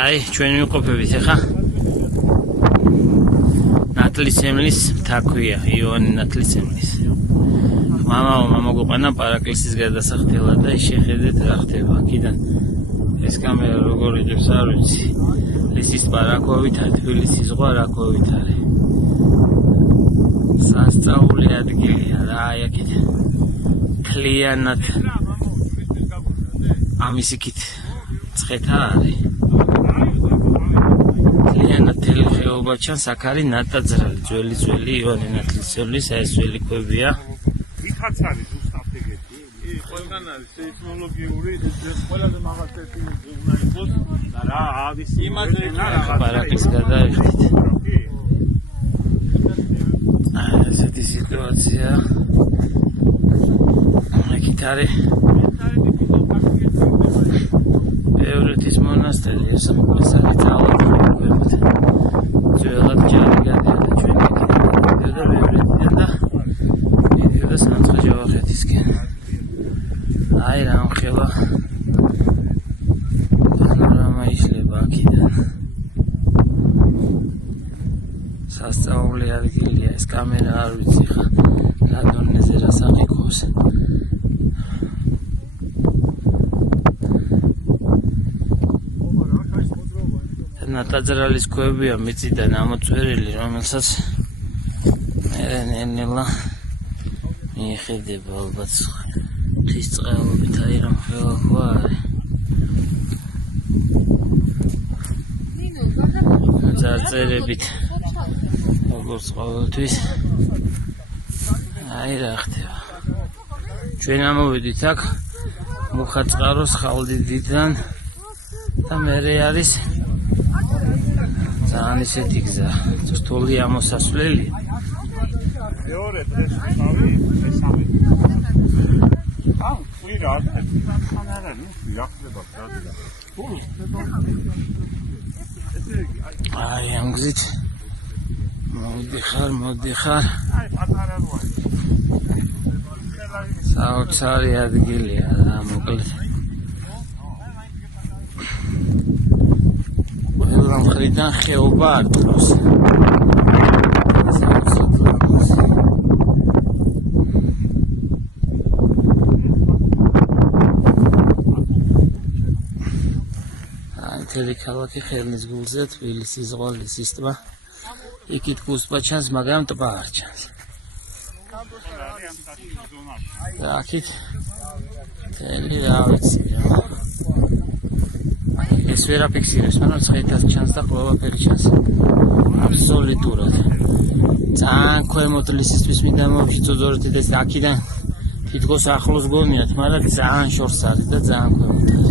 აი, ჩვენ ვიმყოფებით ახლა. ნათლისმცემლის თაქვია, ივანე ნათლისმცემლის. მამა გვიყვანა პარაკლისის გადასახდელად და შეხედეთ რა ხდება. აქედან ეს კამერა როგორ იჭებს არ ვიცი. ლისის პარაქვავით არის, თბილისის ზღვა რაქვავით არის. სასწაული ადგილია რა აი აქეთ. კლიანად ამის იქით ცხეთა არის. კლიანად თელი ხეობა ჩანს, აქ არის ნატაძრალი, ძველი ივანე ნათლისმცემლის, აი ეს ძველი ქვებია. ვიღაც არის ზუსტად ეგეთი? ყველგან არის სეისმოლოგიური, ეს ყველაზე მაღალწესი უნდა იყოს და რა არის იმაზე პარაკლის გადაიხდით. ესეთი სიტუაცია. აქეთ არის ევრეთის მონასტერი, ეს არის ძალადობრივად. ძველად ჯარი გადიოდა ჩვენ იქიდან და ევრეთიდან და მიდიოდა სამცხე-ჯავახეთისკენ. აი რა მხევა პანორამა იშლება აქედან. სასწაული ადგილია ეს კამერა არ ვიცი ხა რა დონეზე რა საყიქოს. ნატაძრალის ქვებია მიწიდან ამოწვერილი, რომელსაც ნელა მიეხედება ალბათ ხის წყალობით აი რა მხევა ხო არის. წარწერებით როგორც ყოველთვის აი რა ხდება. ჩვენ ამოვედით აქ მუხაწყაროს ხალდიდიდან და მერე არის ძალიან ისეთი გზა, რთული ამოსასვლელი. მეორე დღეს ვიყავი მესამე. აუ, ვირა, ხანარა, ნუ ვიახდება გზაზე. აი ამ გზით მოდიხარ. აი პატარა როა. საოცარი ადგილია რა მოკლედ. ყველა მხრიდან ხეობა არ დროს. მთელი ქალაქი ხელნის გულზე, თბილისის ზღვა, ლისის ტბა. იქით გუსპა ჩანს, მაგრამ ტბა არ ჩანს. და აქეთ მთელი რა ვიცი რა. ეს ვერ აფიქსირებს, მაგრამ ცხეთას ჩანს და ყველაფერი ჩანს. აბსოლუტურად. ძალიან ქვემოთ ლისისთვის მინდა მოვიჭროთ და აქედან თითქოს ახლოს გონიათ, მაგრამ ძალიან შორს არის და ძალიან ქვემოთ არის.